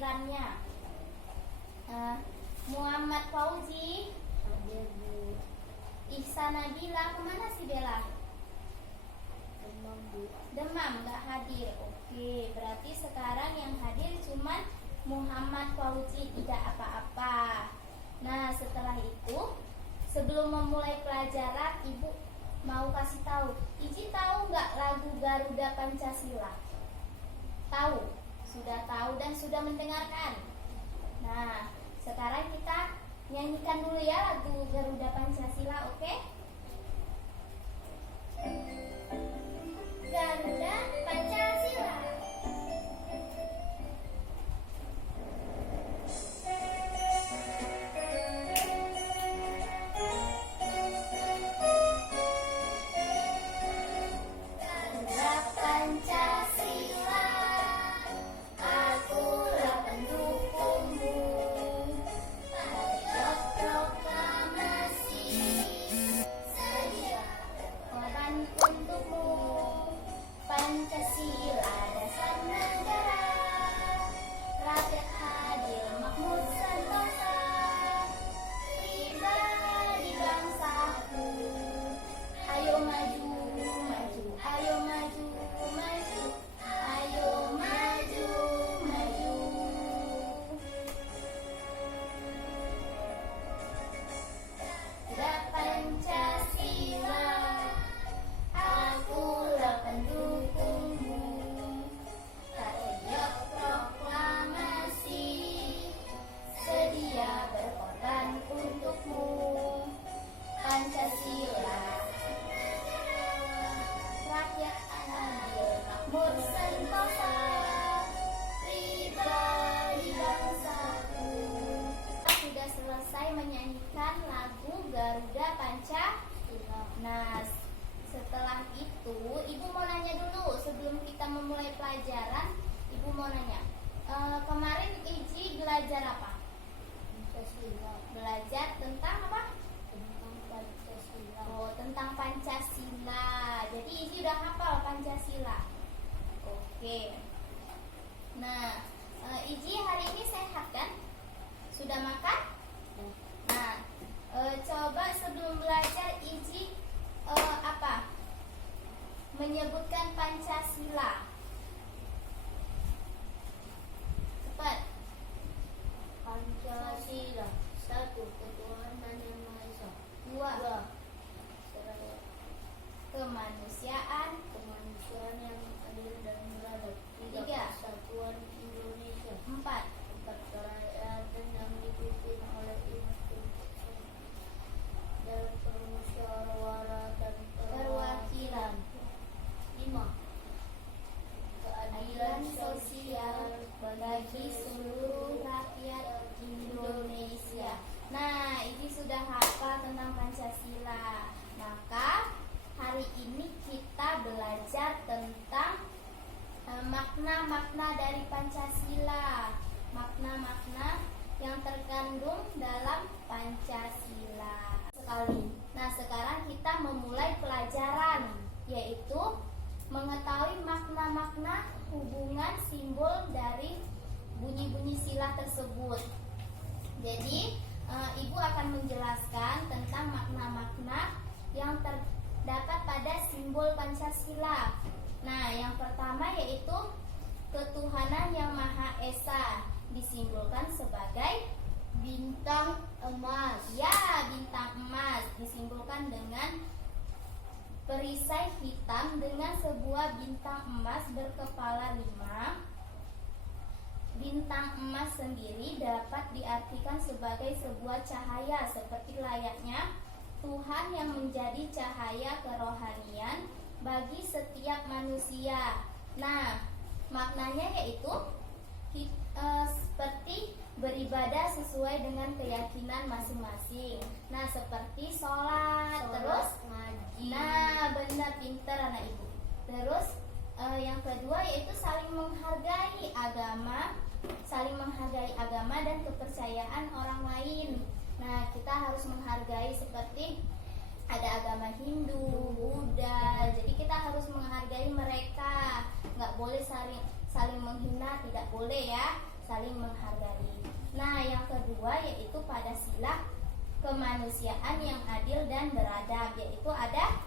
kehadirannya. Muhammad Fauzi, hadir Bu. Ihsan Nabila, kemana si Bella? Demam Bu. Demam, nggak hadir. Oke, berarti sekarang yang hadir cuman Muhammad Fauzi, tidak apa-apa. Nah, setelah itu, sebelum memulai pelajaran, Ibu mau kasih tahu. Iji tahu nggak lagu Garuda Pancasila? Tahu, sudah tahu dan sudah mendengarkan. Nah, sekarang kita nyanyikan dulu ya lagu Garuda Pancasila, oke? Garuda Pancasila. Garuda Pancasila, akulah pendukungmu. Patriot proklamasi, sedia berkorban untukmu. Pancasila dasar negara, rakyat adil makmur sentosa, pribadi bangsaku. Ayo maju, maju, ayo maju, maju, ayo maju, maju. Garuda Pancasila, akulah pendukungmu. Patriot proklamasi, sedia berkorban untukmu. Pancasila, rakyat adil makmur sentosa, pribadi bangsaku. Sudah selesai menyanyikan lagu Garuda Pancasila. Nah, setelah itu Ibu mau nanya dulu sebelum kita memulai pelajaran. Ibu mau nanya, kemarin Iji belajar apa? Pancasila. Belajar tentang apa? Tentang Pancasila. Oh, tentang Pancasila. Jadi Iji udah hafal Pancasila. Oke. Nah, Iji hari ini sehat kan? Sudah makan? Nah, coba sebelum belajar Iji apa? Menyebutkan Pancasila. Cepat. Pancasila, satu, ketuhanan yang Maha Esa. Dua. Dua, seraya Kemanusiaan. kemanusiaan yang adil dan beradab. Tiga. Persatuan Indonesia. Empat. Empat, kerakyatan yang dipimpin oleh institusi dan permusyawaratan Perwakilan. Lima, Keadilan sosial bagi seluruh rakyat Indonesia. Nah, ini sudah hafal tentang Pancasila. Maka hari ini kita belajar tentang makna-makna dari Pancasila. Makna-makna yang terkandung dalam Pancasila. Nah, sekarang kita memulai pelajaran, yaitu mengetahui makna-makna hubungan simbol dari bunyi-bunyi sila tersebut. Jadi, Ibu akan menjelaskan tentang makna-makna yang terdapat pada simbol Pancasila. Nah, yang pertama yaitu ketuhanan yang Maha Esa, disimbolkan sebagai bintang emas. Ya, bintang emas disimbolkan dengan perisai hitam dengan sebuah bintang emas berkepala 5. Bintang emas sendiri dapat diartikan sebagai sebuah cahaya seperti layaknya Tuhan yang menjadi cahaya kerohanian bagi setiap manusia. Nah, maknanya yaitu seperti beribadah sesuai dengan keyakinan masing-masing. Nah, seperti sholat, terus ngaji. nah, benar, pintar anak ibu. Terus yang kedua yaitu saling menghargai agama dan kepercayaan orang lain. Nah, kita harus menghargai seperti ada agama Hindu, Buddha. Jadi kita harus menghargai mereka. Nggak boleh saling menghina, tidak boleh ya. saling menghargai. Nah, yang kedua yaitu pada sila kemanusiaan yang adil dan beradab, yaitu ada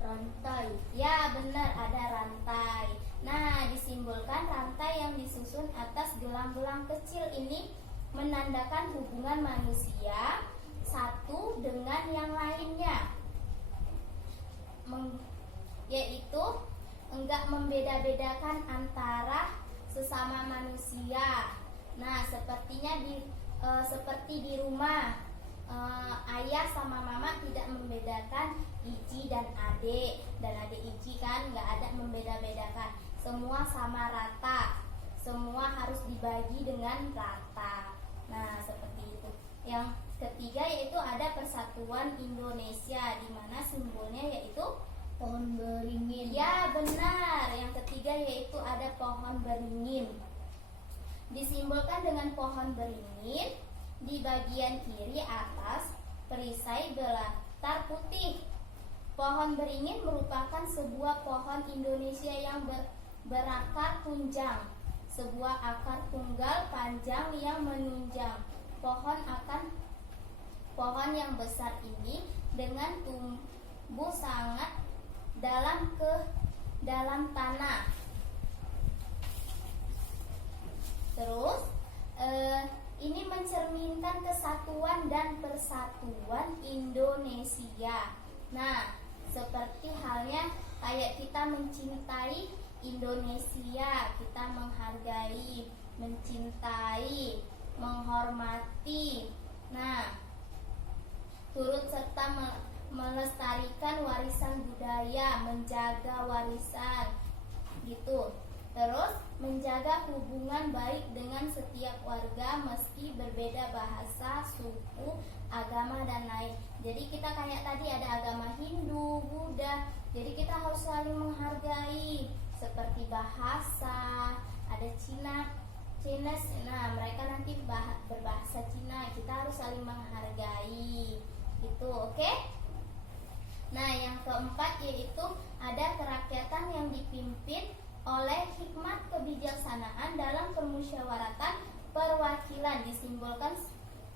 rantai. ya benar, ada rantai. Nah, disimbolkan rantai yang disusun atas gelang-gelang kecil ini menandakan hubungan manusia satu dengan yang lainnya, yaitu enggak membeda-bedakan antara sesama manusia. Nah, seperti di rumah, ayah sama mama tidak membedakan Iji dan adik Iji kan nggak ada membeda-bedakan, semua sama rata, semua harus dibagi dengan rata. Nah, seperti itu. Yang ketiga yaitu ada Persatuan Indonesia, di mana simbolnya yaitu Pohon beringin. ya benar. Yang ketiga yaitu ada pohon beringin. Disimbolkan dengan pohon beringin, di bagian kiri atas perisai berlatar putih. Pohon beringin merupakan sebuah pohon Indonesia yang berakar tunjang, sebuah akar tunggal panjang yang menunjang. Pohon yang besar ini dengan tumbuh sangat dalam tanah. Terus ini mencerminkan kesatuan dan persatuan Indonesia. Nah, seperti halnya kayak kita mencintai Indonesia, kita menghargai, mencintai, menghormati. Nah, turut serta melestarikan warisan budaya, menjaga warisan gitu. Terus menjaga hubungan baik dengan setiap warga meski berbeda bahasa, suku, agama dan lain. Jadi kita kayak tadi ada agama Hindu, Buddha. Jadi kita harus saling menghargai, seperti bahasa, ada Cina. Nah, mereka nanti berbahasa Cina, kita harus saling menghargai. Gitu, oke? Nah, yang keempat yaitu ada kerakyatan yang dipimpin oleh hikmat kebijaksanaan dalam permusyawaratan perwakilan, disimbolkan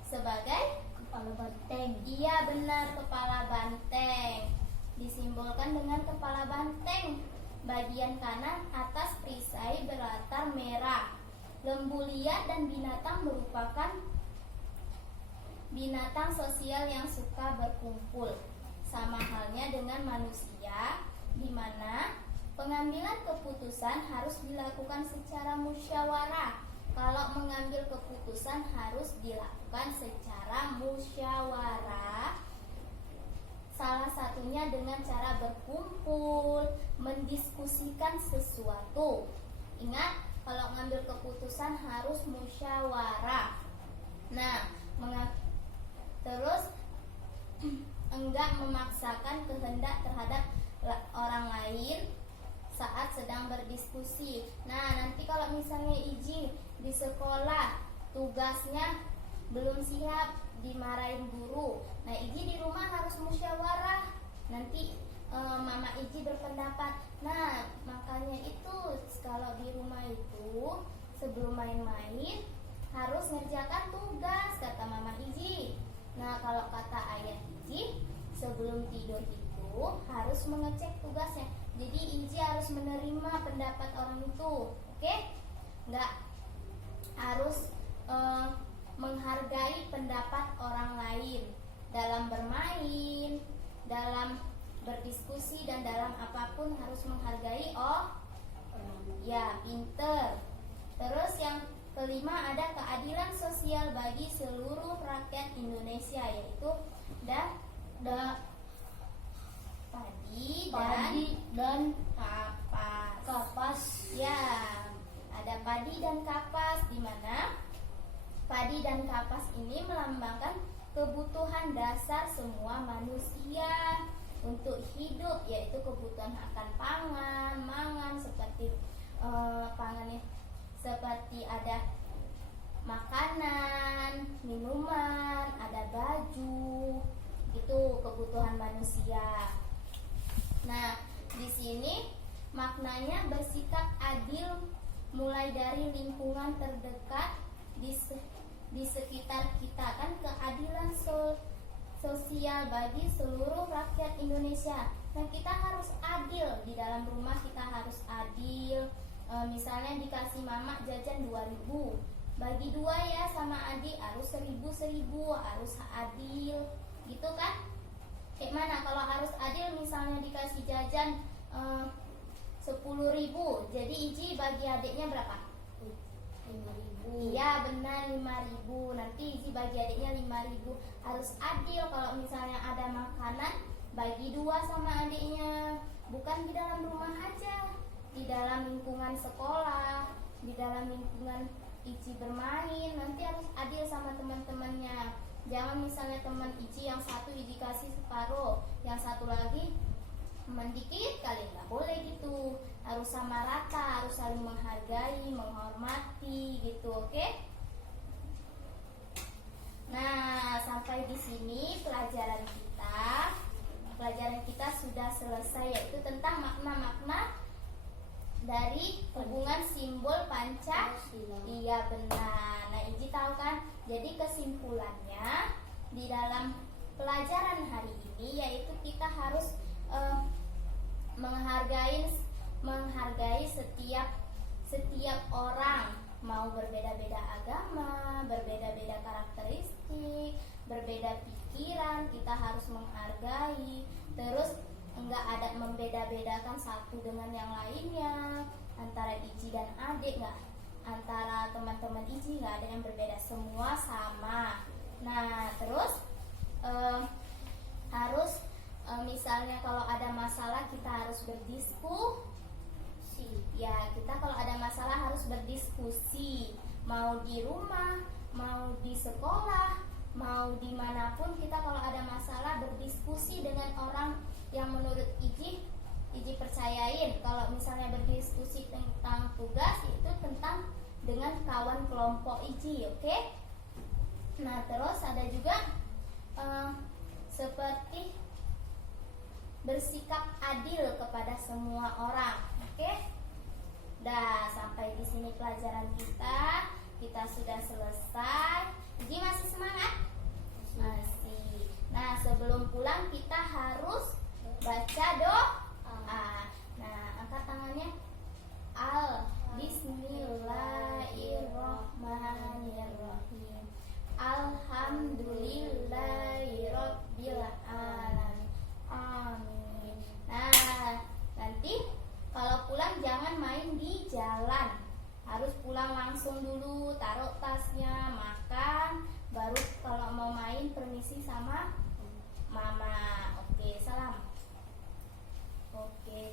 sebagai Kepala banteng. iya benar, kepala banteng. Disimbolkan dengan kepala banteng. Bagian kanan atas perisai berlatar merah. Lembu liar dan binatang merupakan binatang sosial yang suka berkumpul. Sama halnya dengan manusia, di mana pengambilan keputusan harus dilakukan secara musyawarah. Kalau mengambil keputusan harus dilakukan secara musyawarah. Salah satunya dengan cara berkumpul, mendiskusikan sesuatu. Ingat, kalau mengambil keputusan harus musyawarah. Nah, terus enggak memaksakan kehendak terhadap orang lain saat sedang berdiskusi. Nah, nanti kalau misalnya Iji di sekolah tugasnya belum siap, dimarahin guru. Nah, Iji di rumah harus musyawarah. Nanti Mama Iji berpendapat. Nah, makanya itu kalau di rumah itu sebelum main-main harus ngerjakan tugas, kata Mama Iji. Nah, kalau kata Ayah Iji, sebelum tidur itu harus mengecek tugasnya. Jadi Iji harus menerima pendapat orang itu, oke? Nggak harus menghargai pendapat orang lain dalam bermain, dalam berdiskusi dan dalam apapun harus menghargai. Oh, ya pinter. Terus yang kelima ada keadilan sosial bagi seluruh rakyat Indonesia, yaitu padi dan kapas. Ya, ada padi dan kapas, di mana padi dan kapas ini melambangkan kebutuhan dasar semua manusia untuk hidup, yaitu kebutuhan akan pangan, seperti pangannya seperti ada makanan, minuman, ada baju, itu kebutuhan manusia. Nah, di sini maknanya bersikap adil mulai dari lingkungan terdekat di sekitar kita, kan keadilan sosial bagi seluruh rakyat Indonesia. Nah, kita harus adil di dalam rumah, kita harus adil. Misalnya dikasih mama jajan 2.000, bagi 2 ya sama adik, harus 1.000, harus adil gitu kan. Kayak mana kalau harus adil, misalnya dikasih jajan 10.000, jadi Iji bagi adiknya berapa? 5.000. Iya benar, 5.000. Nanti Iji bagi adiknya 5.000. Harus adil. Kalau misalnya ada makanan, bagi 2 sama adiknya. Bukan di dalam rumah aja, di dalam lingkungan sekolah, di dalam lingkungan Iji bermain, nanti harus adil sama teman-temannya. Jangan misalnya teman Iji yang satu Iji kasih separuh, yang satu lagi teman dikit kali, nggak boleh gitu. Harus sama rata, harus saling menghargai, menghormati gitu, oke? Nah, sampai di sini pelajaran kita sudah selesai, yaitu tentang makna-makna dari hubungan simbol Pancasila. Iya benar. Nah, Iji tahu kan? Jadi kesimpulannya di dalam pelajaran hari ini yaitu kita harus menghargai setiap orang, mau berbeda-beda agama, berbeda-beda karakteristik, berbeda pikiran, kita harus menghargai. Terus enggak ada membeda-bedakan satu dengan yang lainnya, antara Iji dan adik, enggak, antara teman-teman Iji enggak ada yang berbeda, semua sama. Nah, terus harus misalnya kalau ada masalah kita harus berdiskusi. Ya, kita kalau ada masalah harus berdiskusi. Mau di rumah, mau di sekolah, mau dimanapun, kita kalau ada masalah berdiskusi dengan orang yang menurut Iji percayain. Kalau misalnya berdiskusi tentang tugas, itu tentang dengan kawan kelompok Iji, oke? Nah, terus ada juga seperti bersikap adil kepada semua orang, oke? Dah, sampai di sini pelajaran kita sudah selesai. Iji masih semangat? Masih. Nah, sebelum pulang kita harus baca doa. Nah, angkat tangannya. Bismillahirrahmanirrahim. Alhamdulillahirabbil alamin. Amin. Nah, nanti kalau pulang jangan main di jalan. Harus pulang langsung dulu, taruh tasnya, makan, baru kalau mau main permisi sama mama. Oke, salam. Oke.